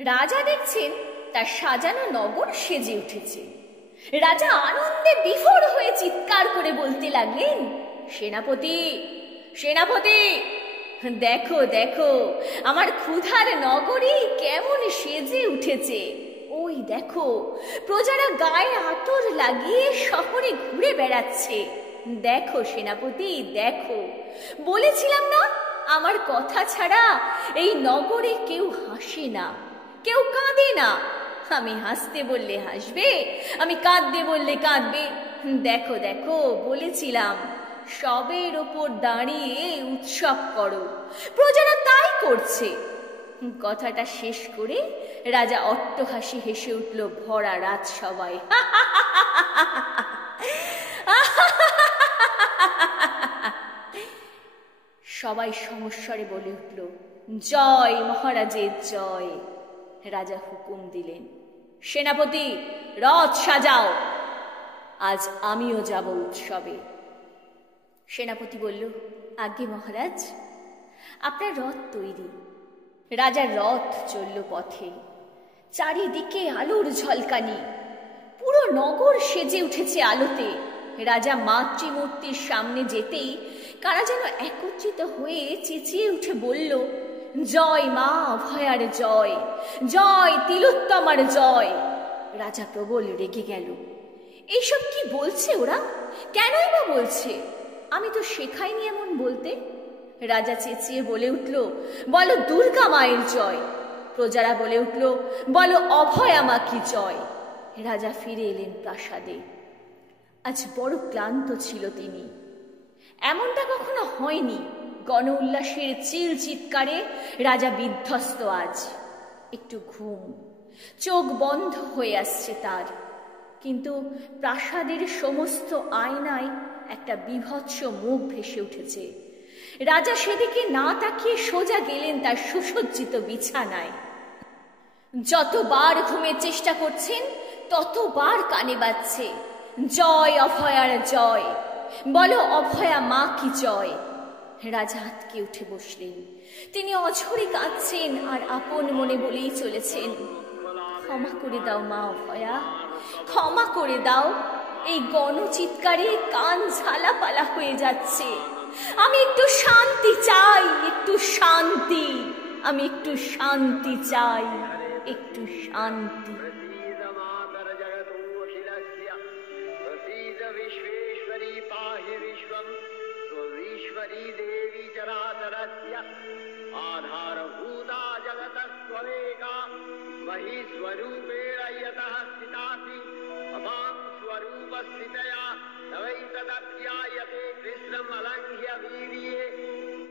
রাজা দেখছেন তার সাজানো নগর সেজে উঠেছে। রাজা আনন্দে বিভোর হয়ে চিৎকার করে বলতে লাগলেন, সেনাপতি, সেনাপতি, দেখো দেখো আমার ক্ষুধার নগরী কেমন সেজে উঠেছে। ওই দেখো প্রজারা গায়ে আতর লাগিয়ে শহরে ঘুরে বেড়াচ্ছে। দেখো সেনাপতি, দেখো, বলেছিলাম না আমার কথা ছাড়া এই নগরে কেউ হাসে না, কেউ কাঁদে না। আমি হাসতে বললে হাসবে, আমি কাঁদতে বললে কাঁদবে। দেখো দেখো, বলেছিলাম সবের ওপর দাঁড়িয়ে উৎসব করো, প্রজারা তাই করছে। কথাটা শেষ করে রাজা অট্টহাসি হেসে উঠল ভরা রাজসভায়। সবাই সমস্বরে বলে উঠল, জয় মহারাজের জয়। রাজা হুকুম দিলেন, সেনাপতি রথ সাজাও, আজ আমিও যাব উৎসবে। সেনাপতি বলল, আজ্ঞে মহারাজ, আপনার রথ তৈরি। রাজার রথ চলল পথে, চারিদিকে আলোর ঝলকানি, পুরো নগর সেজে উঠেছে আলোতে। রাজা মাতৃমূর্তির সামনে যেতেই কারা যেন একত্রিত হয়ে চেঁচিয়ে উঠে বলল, জয় মা অভয়ার জয়, জয় তিলোত্তমার জয়। রাজা প্রবল রেগে গেল। এইসব কি বলছে ওরা? কেনই বা বলছে? আমি তো শেখাইনি এমন বলতে। রাজা চেঁচিয়ে বলে উঠল, বলো দুর্গা মায়ের জয়। প্রজারা বলে উঠল, বলো অভয়া মা কি জয়। রাজা ফিরে এলেন প্রাসাদে। আজ বড় ক্লান্ত ছিল তিনি। এমনটা কখনো হয়নি। গণ উল্লাসের চিল চিৎকারে রাজা বিধ্বস্ত। আজ একটু ঘুম, চোখ বন্ধ হয়ে আসছে তার। কিন্তু প্রাসাদের সমস্ত আয়নায় একটা বীভৎস মুখ ভেসে উঠেছে। রাজা সেদিকে না তাকিয়ে সোজা গেলেন তার সুসজ্জিত বিছানায়। যতবার ঘুমের চেষ্টা করছেন ততবার কানে বাজছে, জয় অভয়ার জয়, বলো অভয়া মা কি জয়। রাজা আঁতকে উঠে বসলেন। তিনি অঝরে কাঁদছেন আর আপন মনে বলেই চলেছেন, ক্ষমা করে দাও মা অভয়া, ক্ষমা করে দাও। এই গণচিৎকারে কান ঝালাপালা হয়ে যাচ্ছে। আমি একটু শান্তি চাই, একটু শান্তি। আমি একটু শান্তি চাই, একটু শান্তি। स्वरूपस्थितया तवैतदप्यायते कृष्णम् अलङ्घ्य वीर्ये